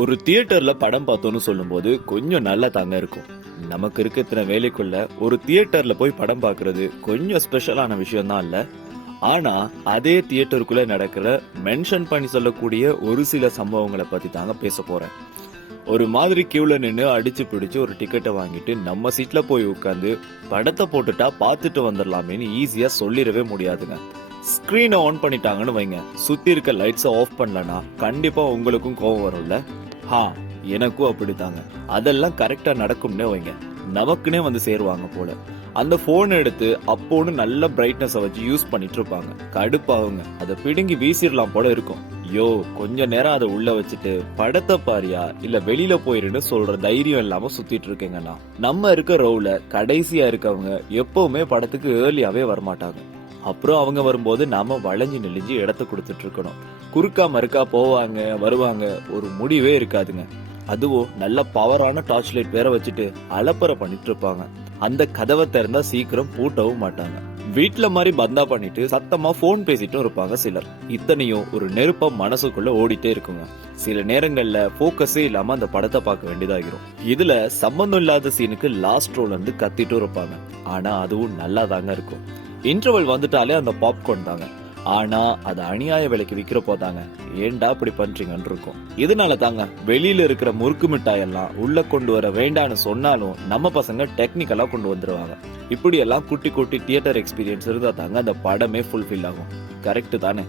ஒரு தியேட்டர்ல படம் பார்த்தோம்னு சொல்லும்போது கொஞ்சம் நல்லா தாங்க இருக்கும். நமக்கு இருக்க இத்தனை வேலைக்குள்ள ஒரு தியேட்டர்ல போய் படம் பார்க்கிறது கொஞ்சம் ஸ்பெஷலான விஷயம் தான் இல்ல. ஆனா அதே தியேட்டருக்குள்ள நடக்கிற மென்ஷன் பண்ணி சொல்லக்கூடிய ஒரு சில சம்பவங்களை பத்தி தாங்க பேச போறேன். ஒரு மாதிரி கியூல நின்னு அடிச்சு பிடிச்சு ஒரு டிக்கெட்டை வாங்கிட்டு நம்ம சீட்ல போய் உட்காந்து படத்தை போட்டுட்டா பார்த்துட்டு வந்துடலாமேன்னு ஈஸியா சொல்லிடவே முடியாதுங்க. ஸ்கிரீனை ஆன் பண்ணிட்டாங்கன்னு வைங்க, சுத்தி இருக்க லைட்ஸை ஆஃப் பண்ணலனா கண்டிப்பா உங்களுக்கும் கோவம் வரும்ல. ஹா, எனக்கும் அப்படித்தாங்க. அதெல்லாம் கரெக்டா நடக்கும்னே வைங்க, நமக்குனே வந்து சேருவாங்க போல. அந்த போன் எடுத்து அப்போன்னு நல்ல பிரைட்னஸ் வச்சு யூஸ் பண்ணிட்டு இருப்பாங்க. கடுப்பாவுங்க, அதை பிடுங்கி வீசிடலாம் போல இருக்கும். யோ, கொஞ்ச நேரம் அதை உள்ள வச்சுட்டு படத்தை பாரியா இல்ல வெளியில போயிருன்னு சொல்ற தைரியம் இல்லாம சுத்திட்டு இருக்கேங்கண்ணா. நம்ம இருக்க ரோவ்ல கடைசியா இருக்கவங்க எப்பவுமே படத்துக்கு ஏர்லியாவே வரமாட்டாங்க. அப்புறம் அவங்க வரும்போது நாம வளைஞ்சு நெளிஞ்சு இடத்த கொடுத்துட்டு இருக்கணும். குறுக்கா மறுக்கா போவாங்க வருவாங்க, ஒரு முடிவே இருக்காதுங்க. அதுவும் நல்ல பவரான டார்ச் லைட் வேற வச்சுட்டு அலப்பறை பண்ணிட்டு இருப்பாங்க. அந்த கதவை திறந்தா சீக்கிரம் பூட்டவும் மாட்டாங்க. வீட்டுல மாதிரி பந்தா பண்ணிட்டு சத்தமா போன் பேசிட்டும் இருப்பாங்க சிலர். இத்தனையும் ஒரு நெருப்பா மனசுக்குள்ள ஓடிட்டே இருக்குங்க. சில நேரங்கள்ல போக்கஸே இல்லாம அந்த படத்தை பார்க்க வேண்டியதாகிரும். இதுல சம்பந்தம் இல்லாத சீனுக்கு லாஸ்ட் ரோல இருந்து கத்திட்டும் இருப்பாங்க. ஆனா அதுவும் நல்லா தாங்க இருக்கும். இன்டர்வல் வந்துட்டாலே அந்த பாப்கார்ன் தாங்க. ஆனா அது அநியாய விலைக்கு விக்கிற போதாங்க, ஏன்டா இப்படி பண்றீங்கன்னு இருக்கும். இதனால தாங்க வெளியில இருக்கிற முறுக்கு மிட்டாய் எல்லாம் உள்ள கொண்டு வர வேண்டான்னு சொன்னாலும் நம்ம பசங்க டெக்னிக்கலா கொண்டு வந்துருவாங்க. இப்படி எல்லாம் குட்டி குட்டி தியேட்டர் எக்ஸ்பீரியன்ஸ் இருந்தா தாங்க அந்த படமே ஃபுல்ஃபில் ஆகும். கரெக்ட் தானே?